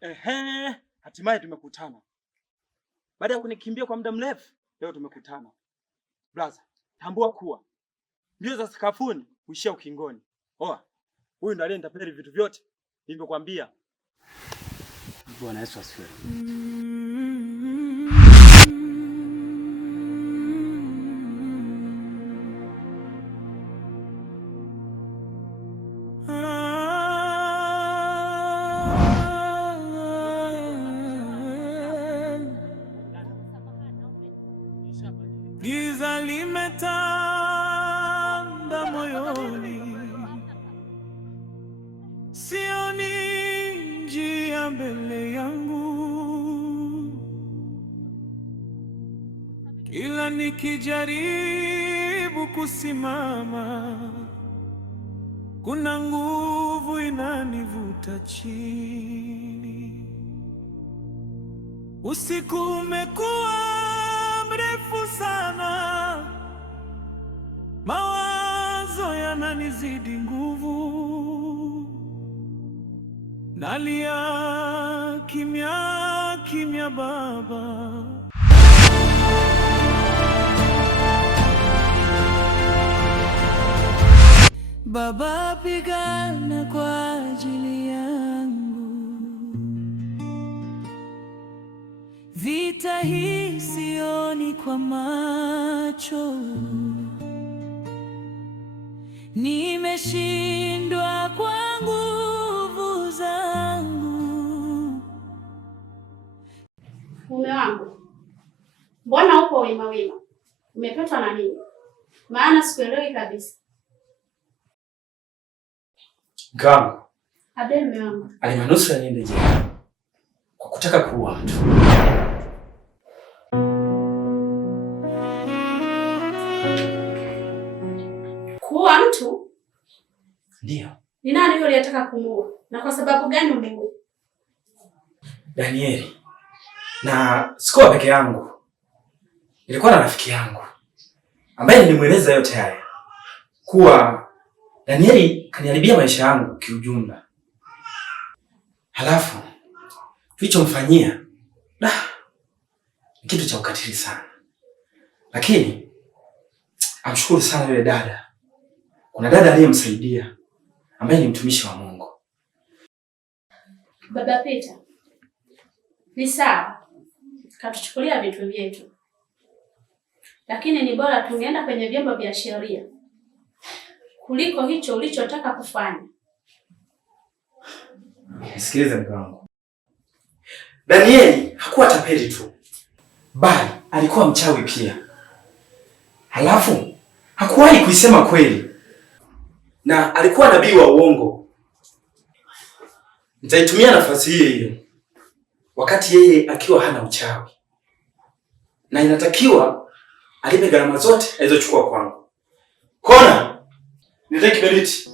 Ehe, hatimaye tumekutana. Baada ya kunikimbia kwa muda mrefu, leo tumekutana. Brother, tambua kuwa mbio za sakafuni huishia ukingoni. Oa, huyu ndo aliyenitapeli vitu vyote nilivyokuambia. Bwana Yesu asifiwe. Giza limetanda moyoni, sioni njia mbele yangu. Kila nikijaribu kusimama, kuna nguvu inanivuta chini. Usiku umekuwa mrefu sana, mawazo yananizidi nguvu. Nalia kimya kimya Baba, Baba pigana kwa ajili yangu. Vita hii sioni kwa macho, nimeshindwa kwa nguvu zangu. Mume wangu, mbona upo wima wima? Umepatwa na nini? Maana sikuelewi kabisa. Gamu. Abe mume wangu. Alimanusura niende jela kwa kutaka kuua mtu. Kuua mtu? Ndio. Ni nani yule aliyetaka kumuua? Na kwa sababu gani umemuua? Danieli. Na sikuwa peke yangu. Nilikuwa na rafiki yangu ambaye nilimweleza yote haya. Kuwa Danieli kaniharibia maisha yangu kiujumla. Halafu tulichomfanyia ni kitu cha ukatili sana. Lakini amshukuru sana yule dada. Kuna dada aliyemsaidia ambaye ni mtumishi wa Mungu. Baba Peter, ni sawa katuchukulia vitu vyetu, lakini ni bora tungeenda kwenye vyombo vya sheria kuliko hicho ulichotaka kufanya. Nisikilize mke wangu. Danieli hakuwa tapeli tu, bali alikuwa mchawi pia. Halafu hakuwahi kuisema kweli, na alikuwa nabii wa uongo. Nitaitumia nafasi hiyo wakati yeye akiwa hana uchawi, na inatakiwa alipe gharama zote alizochukua kwangu. Kona, nitaki kiberiti.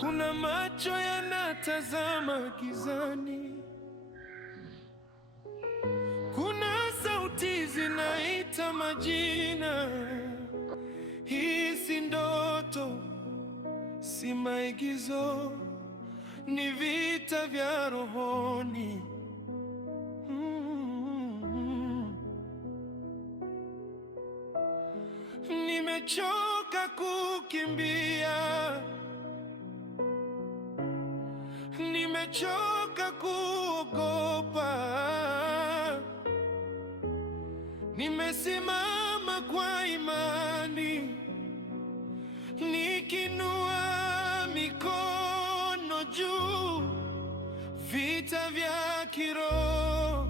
Kuna macho yanatazama gizani, kuna sauti zinaita majina. Hii si ndoto, si maigizo, ni vita vya rohoni. Nimechoka kukimbia, nimechoka kuogopa. Nimesimama kwa imani, nikinua mikono juu. Vita vya kiroho,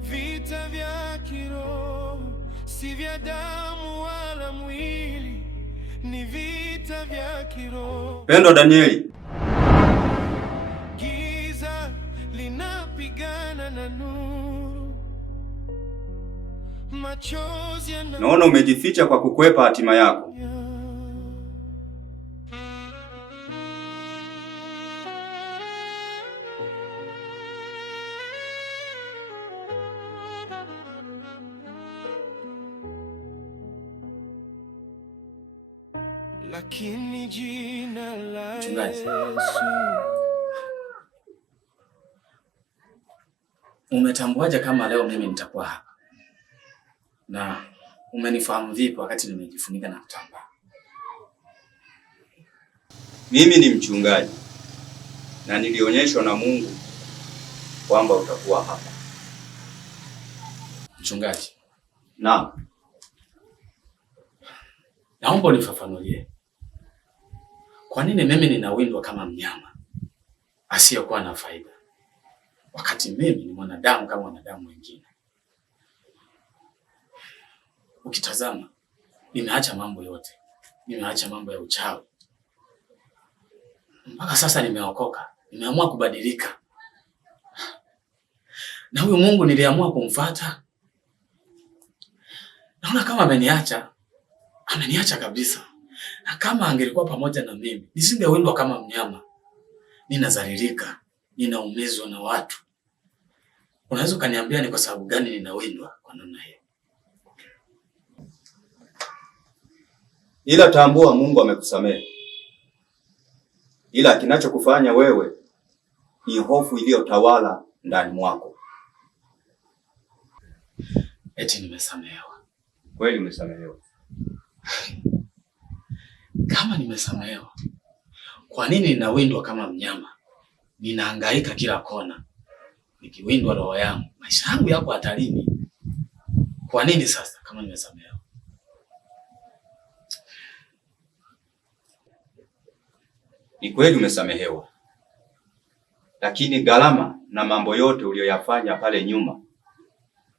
vita vya kiroho, si vya damu wala mwili, ni vita vya kiroho. Pendo Danieli. Giza linapigana na nuru, machozi naona umejificha kwa kukwepa hatima yako. Lakini jina la Yesu Umetambuaje kama leo mimi nitakuwa hapa? Na umenifahamu vipi wakati nimejifunika na kitambaa? Mimi ni mchungaji na nilionyeshwa na Mungu kwamba utakuwa hapa. Mchungaji? Naam. Naomba unifafanulie. Kwa nini mimi ninawindwa kama mnyama asiyokuwa na faida, wakati mimi ni mwanadamu kama wanadamu wengine? Ukitazama, nimeacha mambo yote. Nimeacha mambo ya uchawi. Mpaka sasa nimeokoka. Nimeamua kubadilika. Na huyu Mungu niliamua kumfuata. Naona kama ameniacha. Ameniacha kabisa. Na kama angelikuwa pamoja na mimi, nisingewindwa kama mnyama. Ninadhalilika, ninaumizwa na watu. Unaweza kaniambia ni kwa sababu gani ninawindwa kwa namna hiyo? Ila tambua Mungu amekusamehe. Ila kinachokufanya wewe ni hofu iliyotawala ndani mwako. Eti nimesamehewa. Kweli umesamehewa. Kama nimesamehewa, kwa nini ninawindwa kama mnyama? Ninahangaika kila kona. Nikiwindwa roho yangu, maisha yangu yako hatarini. Kwa nini sasa kama nimesamehewa? Ni kweli umesamehewa. Lakini gharama na mambo yote uliyoyafanya pale nyuma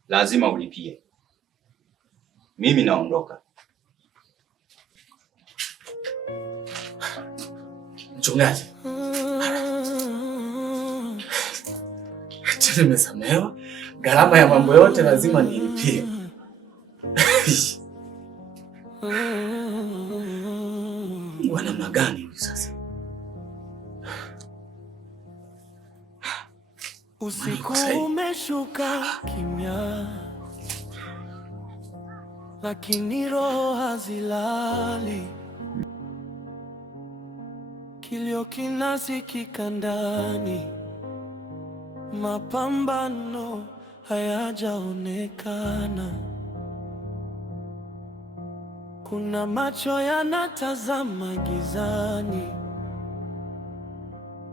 lazima ulipie. Mimi naondoka. Mchungaji, nimesamehewa, gharama ya mambo yote lazima nilipie. Wa namna gani hivi sasa? Usiku umeshuka kimya, lakini roho hazilali. Kilio kinasikika ndani, mapambano hayajaonekana. Kuna macho yanatazama gizani,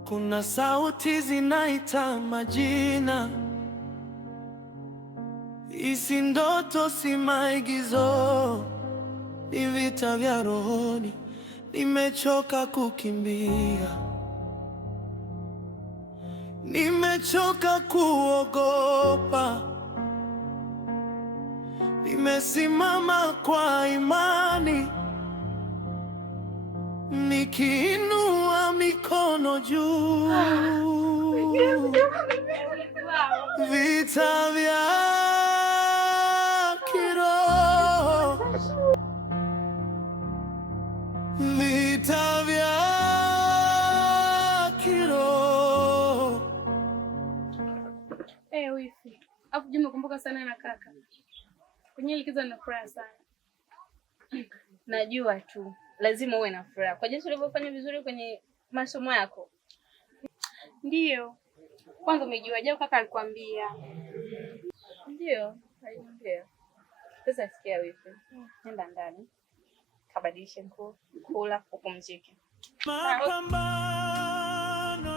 kuna sauti zinaita majina. Isi ndoto si maigizo, ni vita vya rohoni. Nimechoka kukimbia, nimechoka kuogopa. Nimesimama kwa imani, nikiinua mikono juu. Vita vya kiroho, vita vya kiroho. Wifi. Afu Juma, kumbuka sana na kaka. Kwenye likizo na furaha sana. Najua tu. Lazima uwe na furaha. Kwa jinsi ulivyofanya vizuri kwenye masomo yako. Ndiyo. Kwanza umejuaje kaka alikwambia? Ndiyo, aliniambia. Sasa sikia wifi. Nenda ndani. Kabadilishe nguo, kula, upumzike. Mapambano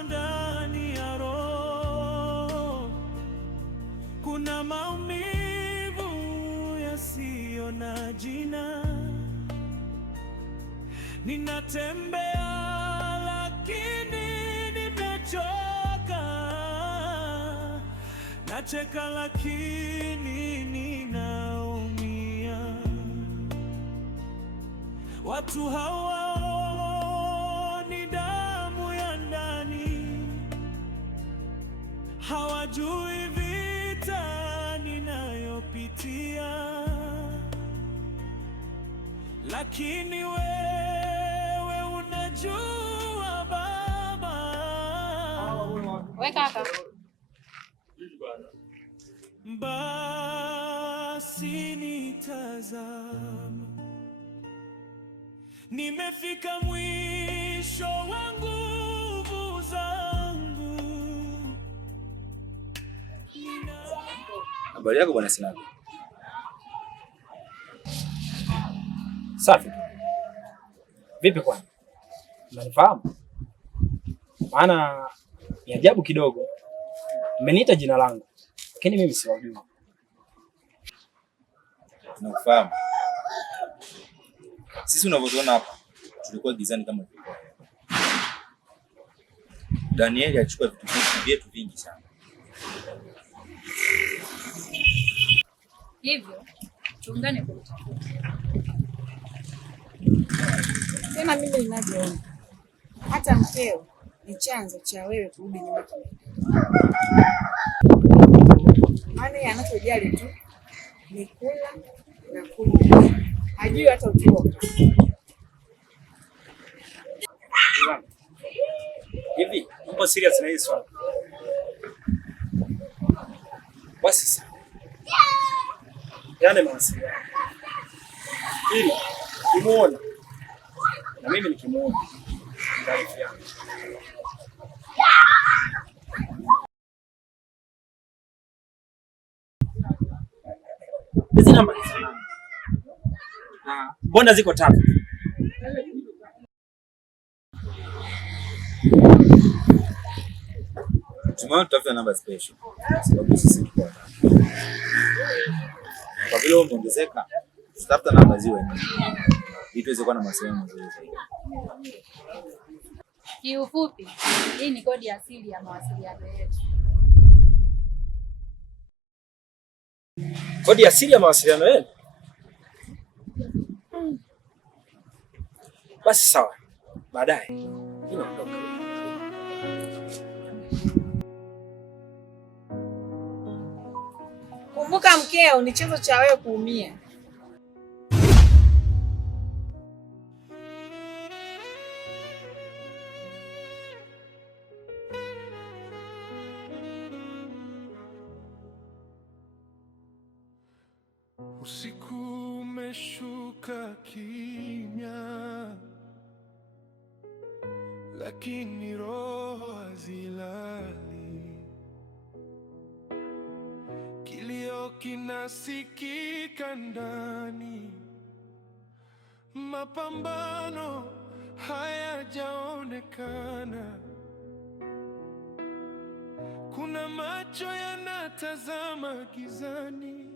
ndani ya roho, kuna maumivu yasiyo na jina. Ninatembea lakini nimechoka, nacheka lakini ninaumia. Watu hawaoni damu ya ndani, hawajui vita ninayopitia. Lakini wewe unajua Baba. We kaka. Basi nitazama, nimefika mwisho wa nguvu zangu. Habari yako bwana Sinabi? Safi. Vipi kwani? Unanifahamu? Maana ni ajabu kidogo. Mmeniita jina langu, lakini mimi siwajui. Tunakufahamu. Sisi unavyotuona hapa, tulikuwa gizani kama tulikuwa. Danieli alichukua vitu vyetu vingi sana. Hivyo tuungane kwa utafuta. Tena mimi ninavyoona, hata mkeo ni chanzo cha wewe kurudi nyuma kidogo. Maana yeye anachojali tu ni kula na kunywa, hajui hata utoka. Hivi uko serious na hii swali? Basi sasa. Yale mawasiliano. Ili kimuona na mimi nikimuona taarifa yangu. Hizi namba ni sana. Na bonda ziko 3. Tumeona tutafuta namba special. Sababu sisi tuko hapa. Kwa vile umeongezeka, tutafuta namba ziwe nyingi. Ili tuweze kuwa na mawasiliano mazuri zaidi. Kiufupi, hii ni kodi asili ya mawasiliano yetu. Kodi asili ya mawasiliano yenu? Basi sawa. Baadaye. Inaondoka. Kumbuka mkeo ni chanzo cha wewe kuumia. Usiku umeshuka kimya, lakini roho hazilali. Kilio kinasikika ndani, mapambano hayajaonekana. Kuna macho yanatazama gizani,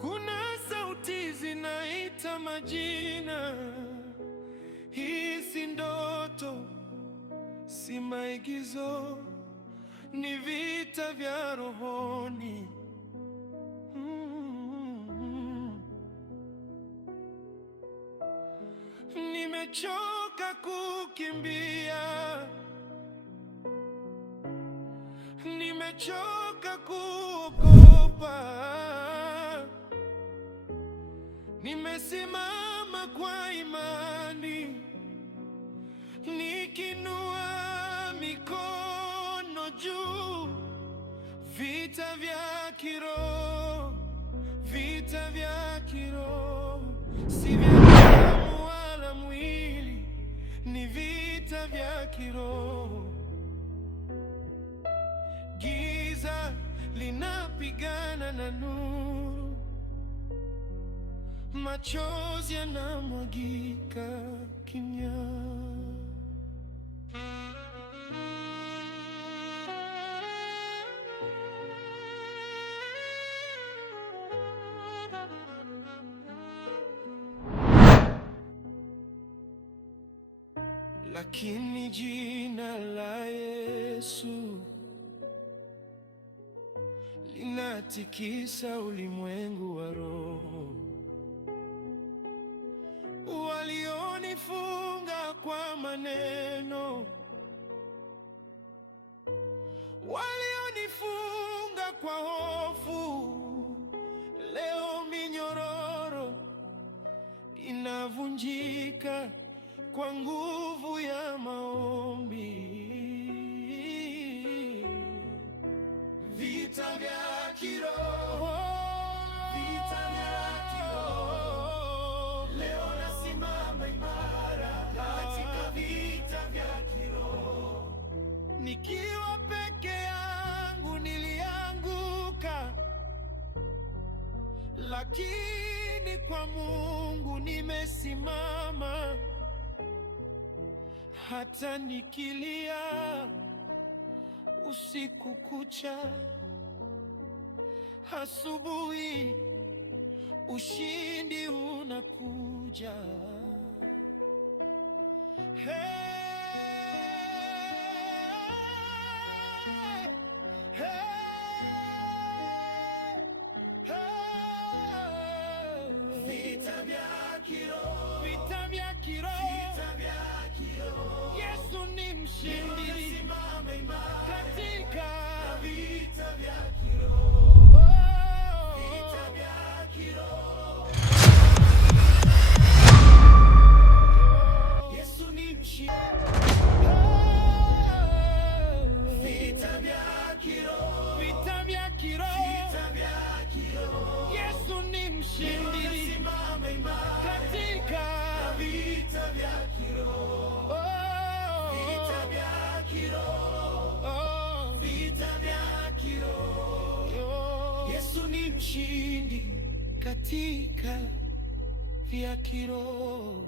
kuna sauti zinaita majina. Hii si ndoto, si maigizo, ni vita vya rohoni. Nimechoka kukimbia, nimechoka kuogopa. Nimesimama kwa imani, nikinua mikono juu. Vita vya kiroho, vita vya kiroho, si vya damu wala mwili, ni vita vya kiroho. Giza linapigana na nuru, machozi yanamwagika kimya. Lakini jina la Yesu linatikisa ulimwengu wa roho. Walionifunga kwa maneno, walionifunga kwa hofu, leo minyororo inavunjika kwa nguvu ya maombi. Vita vya kiroho, vita vya kiroho, leo nasimama imara katika vita vya kiroho. Nikiwa peke yangu nilianza lakini kwa Mungu nimesimama. Hata nikilia usiku kucha, asubuhi ushindi unakuja. Vita vya kiroho, vita vya kiroho, vita vya kiroho. Yesu ni mshindi, simama imara katika vita vya kiroho. Vita vya kiroho, Yesu ni mshindi. Vita vya kiroho, vita vya kiroho, vita vya kiroho. Yesu ni mshindi, simama imara katika vita vya kiroho. Vita vya kiroho, vita vya kiroho. Yesu ni mshindi katika vya kiroho.